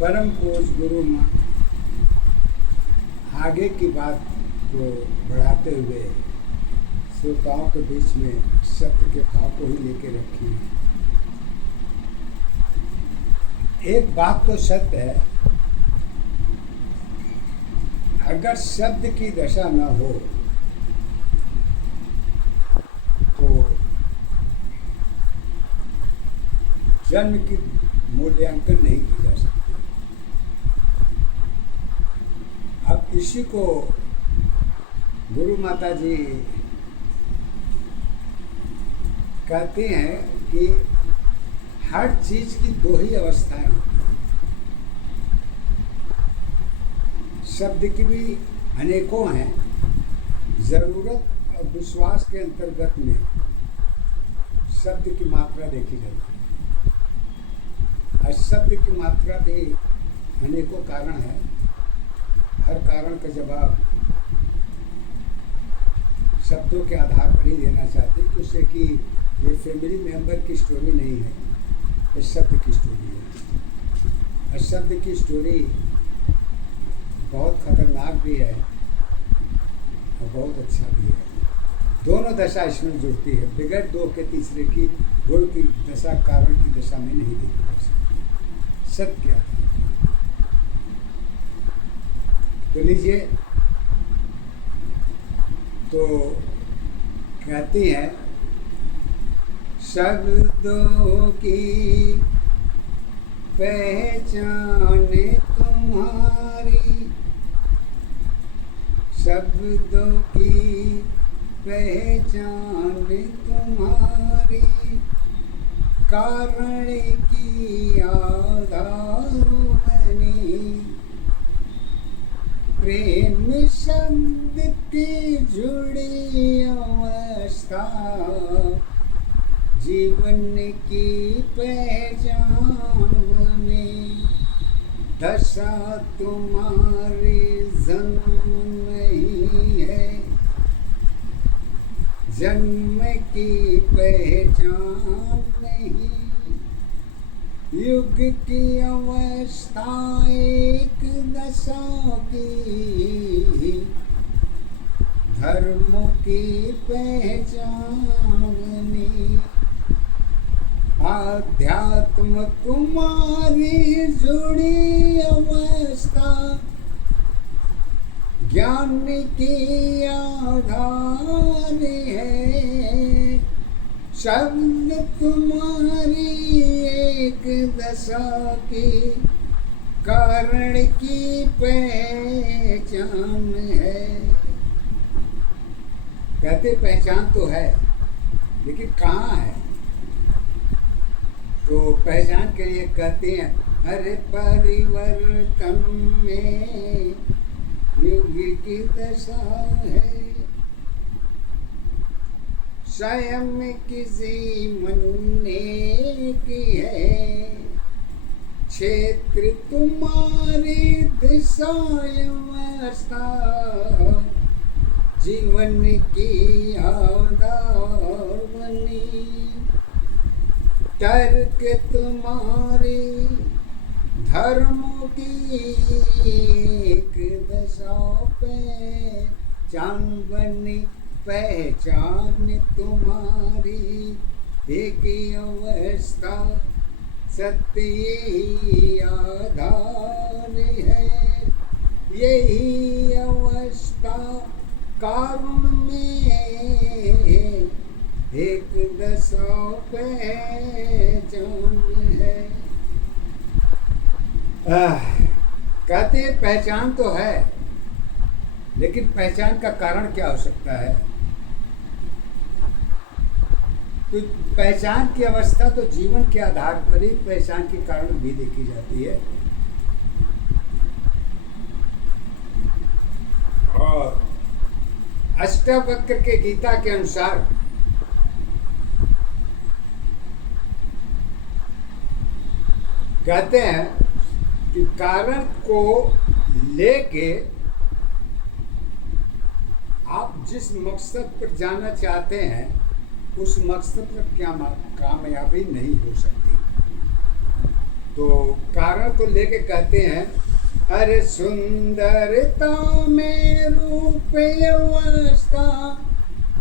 परम पूज गुरु आगे की बात को बढ़ाते हुए श्रोताओं के बीच में सत्य के भाव को ही लेके रखी है। एक बात तो सत्य है, अगर शब्द की दशा न हो तो जन्म की मूल्यांकन नहीं की जा सकती। अब इसी को गुरु माता जी कहते हैं कि हर चीज की दो ही अवस्थाएं होती हैं। शब्द की भी अनेकों हैं। जरूरत और विश्वास के अंतर्गत में शब्द की मात्रा देखी जाती है। और शब्द की मात्रा भी अनेकों कारण है। हर कारण का जवाब शब्दों के आधार पर ही देना चाहते हैं, जिससे कि ये फैमिली मेंबर की स्टोरी नहीं है, ये शब्द की स्टोरी है। और शब्द की स्टोरी बहुत खतरनाक भी है और बहुत अच्छा भी है। दोनों दशा इसमें जुड़ती है। बगैर दो के तीसरे की गुण की दशा कारण की दशा में नहीं देखी जा सकती। सत्य क्या है तो लीजिए, तो कहती हैं शब्दों की पहचान तुम्हारी, शब्दों की पहचान तुम्हारी, कारण की आधार बनी, प्रेम शब्द की जुड़ी अवस्था, जीवन की पहचान बनी, दशा तुम्हारी जन्म नहीं है, जन्म की पहचान नहीं, युग की अवस्था एक दशा की, धर्मों की पहचान बनी, आध्यात्म तुम्हारी जुड़ी अवस्था, ज्ञान की आधार है, शब्द तुम्हारी एक दशा की, कारण की पहचान है। कहते पहचान तो है, लेकिन कहाँ है? तो पहचान के लिए कहते हैं हर परिवर्तन में युग की दशा है, स्वयं किसी मन ने की है, क्षेत्र तुम्हारी दिशा अवस्था, जीवन की आधार बनी, तर्क तुम्हारी धर्मों की एक दशा पे जान बनी, पहचान तुम्हारी एक अवस्था, सत्य यही आधार है, यही अवस्था कारण में एक दशा पहचान है। कहते पहचान तो है, लेकिन पहचान का कारण क्या हो सकता है? तो पहचान की अवस्था तो जीवन के आधार पर ही पहचान के कारण भी देखी जाती है। और अष्टावक्र के गीता के अनुसार कहते हैं कि कारण को लेके आप जिस मकसद पर जाना चाहते हैं उस मकसद पर क्या कामयाबी नहीं हो सकती। तो कारण को लेके कहते हैं, अरे सुंदरता में रूप अवस्था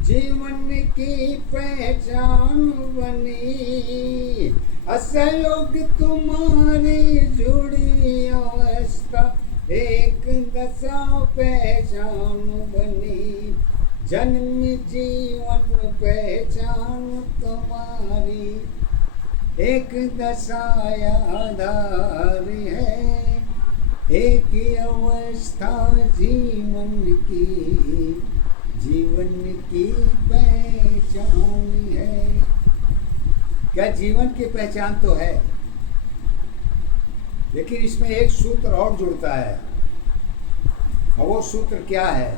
जीवन की पहचान बनी, असहयोग तुम्हारी जुड़ी अवस्था एक दशा पहचान बनी, जन्म जीवन पहचान तुम्हारी एक दशा आधार है, एक ही अवस्था जीवन की पहचान है। क्या जीवन की पहचान तो है, लेकिन इसमें एक सूत्र और जुड़ता है, और वो सूत्र क्या है?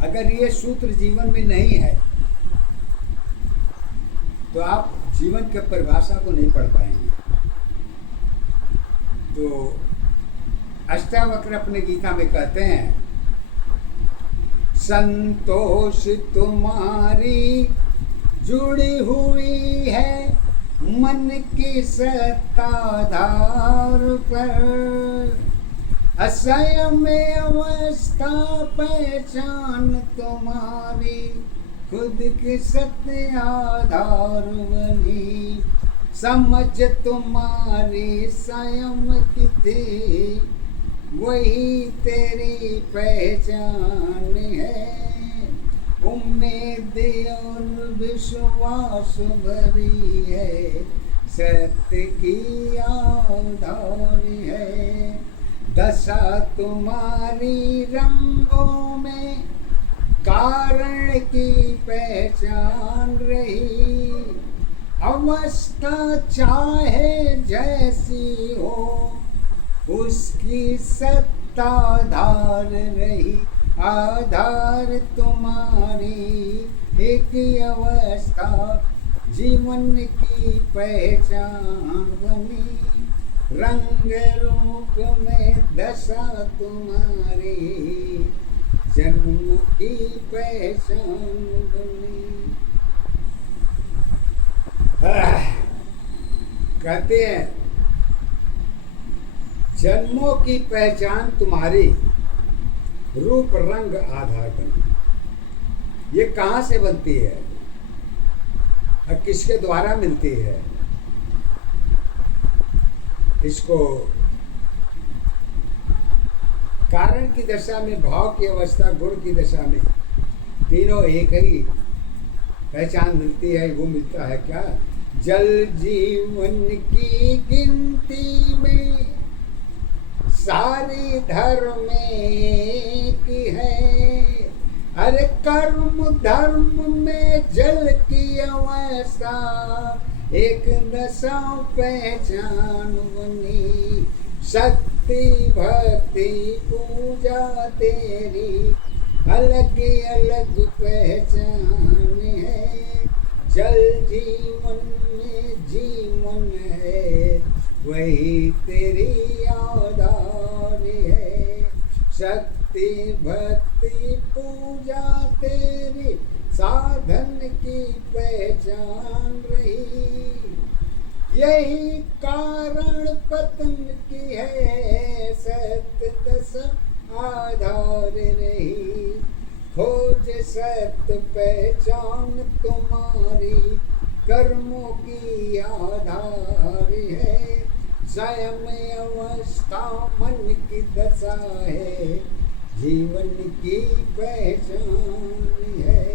अगर ये सूत्र जीवन में नहीं है तो आप जीवन के परिभाषा को नहीं पढ़ पाएंगे। तो अष्टावक्र अपने गीता में कहते हैं, संतोष तुम्हारी जुड़ी हुई है मन की सत्ताधार पर, असंयम अवस्था पहचान तुम्हारी खुद की सत्य आधार बनी, समझ तुम्हारी संयम की थी वही तेरी पहचान है, उम्मीद और विश्वास भरी है सत्य की आधार है, दशा तुम्हारी रंगों में कारण की पहचान रही, अवस्था चाहे जैसी हो उसकी सत्ताधार रही, आधार तुम्हारी एक अवस्था जीवन की पहचान बनी, रंग रूप में दशा तुम्हारी जन्म की पहचान बनी। कहते हैं जन्मों की पहचान तुम्हारी रूप रंग आधार बनी। ये कहाँ से बनती है और किसके द्वारा मिलती है? इसको कारण की दशा में, भाव की अवस्था, गुण की दशा में तीनों एक ही पहचान मिलती है। वो मिलता है क्या? जल जीवन की गिनती में सारी धर्म एक है, अरे कर्म धर्म में जल की अवस्था एक दशा पहचान बनी, शक्ति भक्ति पूजा तेरी अलग अलग पहचान है, जल जीवन में जीवन है वही तेरी आधार है, शक्ति भक्ति पूजा तेरी साधन की पहचान रही, यही कारण पतन की है सत्य दशा आधार रही, खोज सत्य पहचान तुम्हारी कर्मों की आधार है, स्वयं अवस्था मन की दशा है जीवन की पहचान है,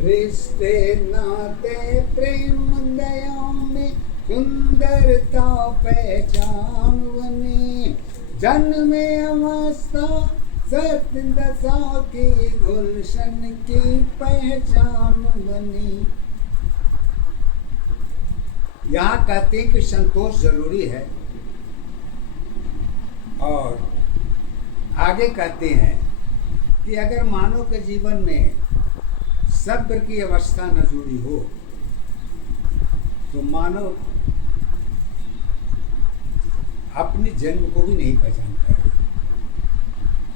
रिश्ते नाते प्रेम दया में सुंदरता पहचान बनी, जन्म अवस्था सत्य दशा की गुलशन की पहचान बनी। यहाँ कहते हैं कि संतोष जरूरी है, और आगे कहते हैं कि अगर मानव के जीवन में सब्र की अवस्था न जुड़ी हो तो मानव अपने जन्म को भी नहीं पहचान पाएगा।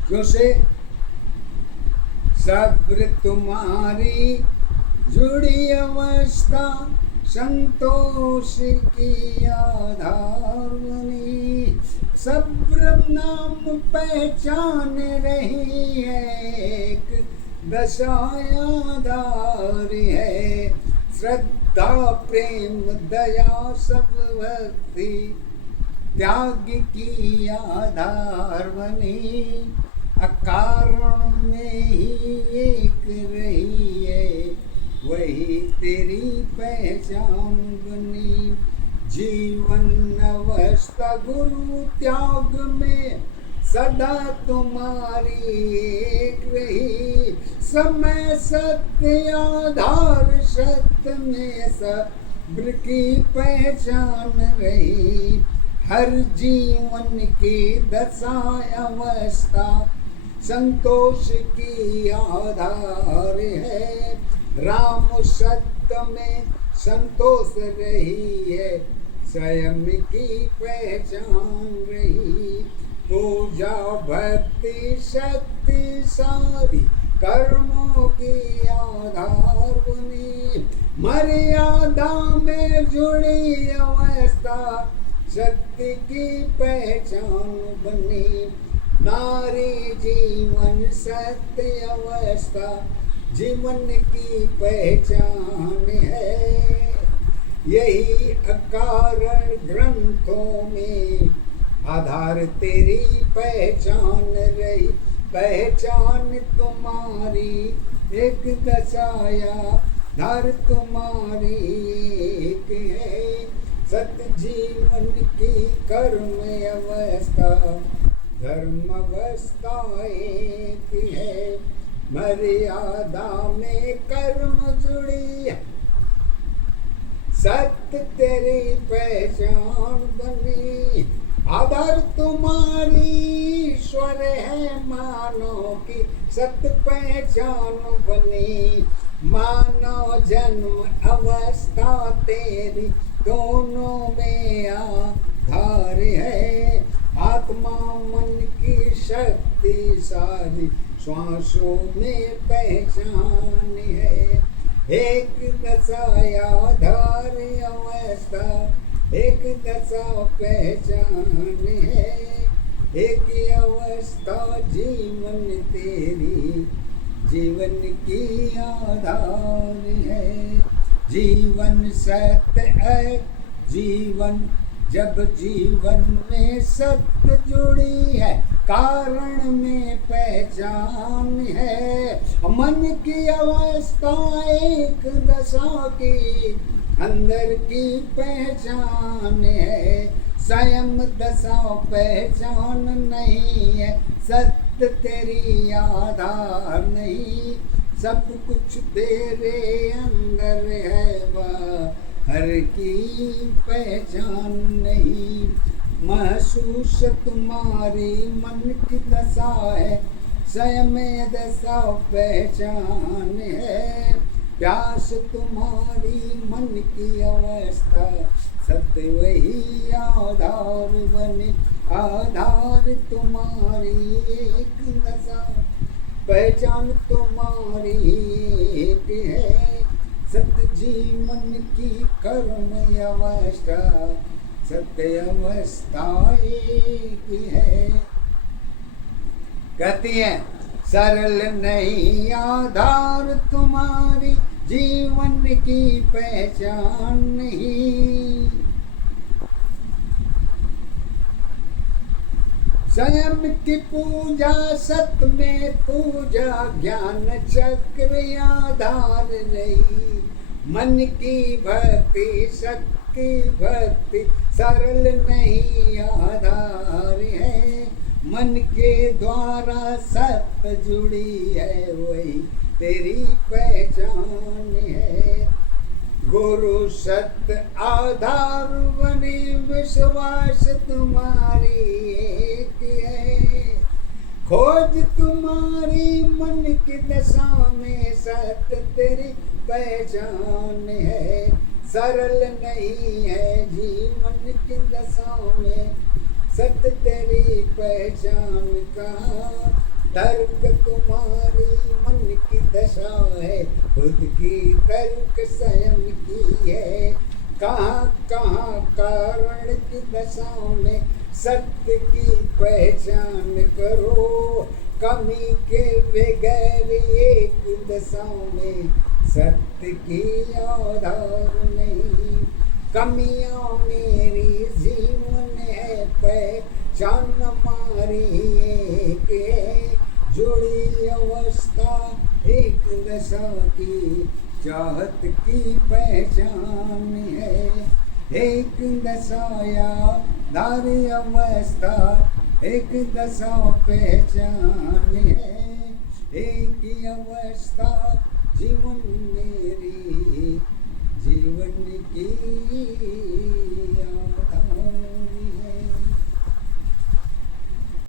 क्यों से? सब्र तुम्हारी जुड़ी अवस्था संतोष की आधार बनी, सब ब्रह्म नाम पहचान रही है, एक दशा आधार है। श्रद्धा प्रेम दया सब भक्ति त्याग की आधार बनी, अकारण में ही एक रही है, वही तेरी पहचान बनी। जीवन अवस्था गुरु त्याग में सदा तुम्हारी एक रही, समय सत्य आधार सत्य में सब्र की पहचान रही। हर जीवन की दशा अवस्था संतोष की आधार है, राम सत्य में संतोष रही है, स्वयं की पहचान रही। पूजा भक्ति शक्ति सारी कर्मों की आधार बनी, मर्यादा में जुड़ी अवस्था शक्ति की पहचान बनी। नारी जीवन सत्य अवस्था जीवन की पहचान है, यही अकारण ग्रंथों में आधार तेरी पहचान रही। पहचान तुम्हारी एक दशाया धार तुम्हारी एक है, सत्य जीवन की कर्म अवस्था धर्म अवस्था एक है, मर्यादा में कर्म जुड़ी है, सत्य तेरी पहचान बनी। आधार तुम्हारी ईश्वर है मानव की सत्य पहचान बनी, मानव जन्म अवस्था तेरी दोनों में आधार है, आत्मा मन की शक्ति सारी श्वासों में पहचान है। एक दशा आधार अवस्था एक दशा पहचान है, एक अवस्था जीवन तेरी जीवन की आधार है। जीवन सत्य है जीवन, जब जीवन में सत्य जुड़ी है कारण में पहचान है, मन की अवस्था एक दशा की अंदर की पहचान है, स्वयं दशा पहचान नहीं है, सत्य तेरी आधार नहीं, सब कुछ तेरे अंदर है, बाहर की पहचान नहीं। महसूस तुम्हारी मन की दशा है, स्वयं दशा पहचान है, प्यास तुम्हारी मन की अवस्था सत्य वही आधार बने, आधार तुम्हारी एक दशा पहचान तुम्हारी एक है, सत्य जीवन की कर्म अवस्था सत्य अवस्था एक है। कहती है सरल नहीं आधार तुम्हारी जीवन की पहचान नहीं, स्वयं की पूजा सत्य में पूजा ज्ञान चक्र आधार रही, मन की भक्ति शक्ति भक्ति सरल नहीं आधार है, मन के द्वारा सत्य जुड़ी है वही तेरी पहचान है। गुरु सत्य आधार बनी विश्वास तुम्हारी एक है, खोज तुम्हारी मन की दशा में सत्य तेरी पहचान है, सरल नहीं है जीवन की दशा में सत्य तेरी पहचान का, तर्क तुम्हारी मन की दशा है, खुद की तर्क स्वयं की है। कहाँ कहाँ कारण की दशा में सत्य की पहचान करो, कमी के बगैर एक दशा में सत्य की आधार नहीं। कमियां मेरी जीवन है, पहचान हमारी एक है। जुड़ी अवस्था एक दशा की, चाहत की पहचान है। एक दशा यादारी अवस्था, एक दशा पहचान है। एक ही अवस्था जीवन मेरी, जीवन की